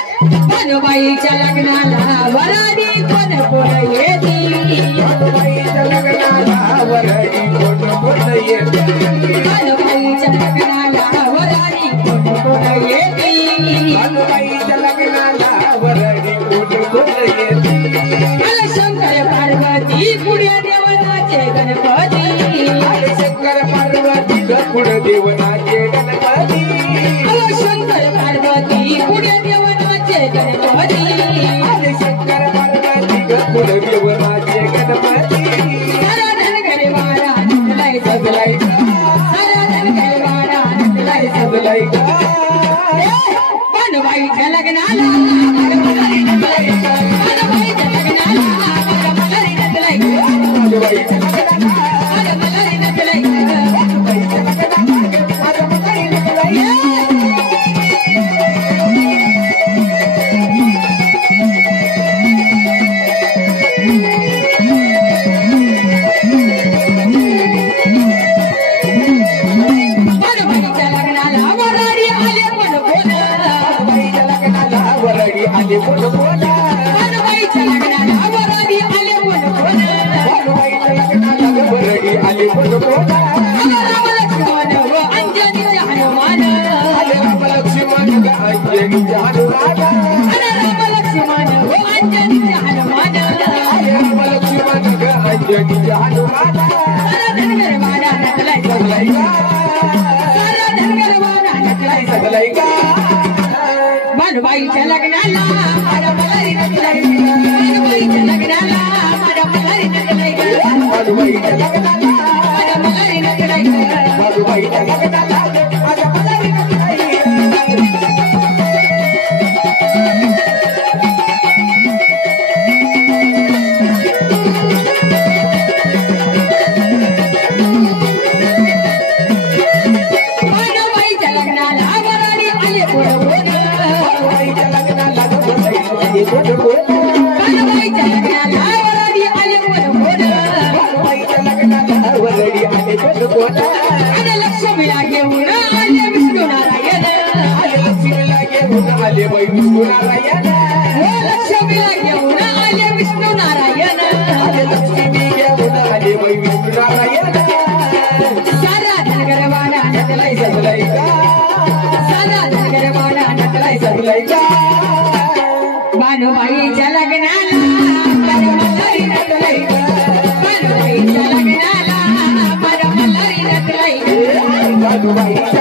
भानुबाईच्या लग्नाला वराडी कोण कोण येती भानुबाईच्या लग्नाला वराडी कोण कोण येती भानुबाईच्या लग्नाला वराडी कोण कोण येती भानुबाईच्या लग्नाला वराडी कोण कोण येती अरे शंकर पार्वती पुढे देवनाचे गणपती अरे शंकर पार्वती पुढे देवनाचे गणपती अरे शंकर पार्वती पुढे देवनाचे गणपती अरे शंकर पार्वती पुढे देवनाचे गणपती सारा धनगर वाडा नंदलाई सजलाई सारा धनगर वाडा नंदलाई सजलाई भानुबाईच्या लग्नाला भानुबाईच्या लग्नाला भानुबाईच्या लग्नाला भानुबाईच्या लग्नाला वराडी आले कोण कोण भानुबाईच्या लग्नाला वराडी आले कोण कोण राम लक्ष्मण व अंजनीचे हनुमान राम लक्ष्मण व अंजनीचे हनुमान राम लक्ष्मण व अंजनीचे हनुमान राम लक्ष्मण व अंजनीचे हनुमान सारा धनगर वाडा नटलाई सजलाई सारा धनगर वाडा नटलाई सजलाई भानुबाईच्या लग्नाला माझ्या मलारी नटलाई भानुबाईच्या लग्नाला माझ्या मलारी नटलाई भानुबाईच्या लग्नाला माझ्या मलारी नटलाई भानुबाईच्या लग्नाला माझ्या मलारी नटलाई भानुबाईच्या लग्नाला वराडी आले कोण कोण भानुबाईच्या लग्नाला वराडी आले कोण कोण भानुबाईच्या लग्नाला वराडी आले कोण कोण अरे लक्ष्मीला घेऊन आले विष्णू नारायण अरे लक्ष्मीला घेऊन आले बाई विष्णू नारायण लक्ष्मीला घेऊन आले विष्णू नारायण अरे लक्ष्मी घेऊन आले बाई विष्णू नारायण सारा धनगर वाडा नटलाई सजलाई सारा धनगर वाडा नटलाई सजलाई भानुबाईच्या लग्नाला माझ्या मलारी नटलाई भानुबाईच्या लग्नाला माझ्या मलारी नटलाई भानुबाईच्या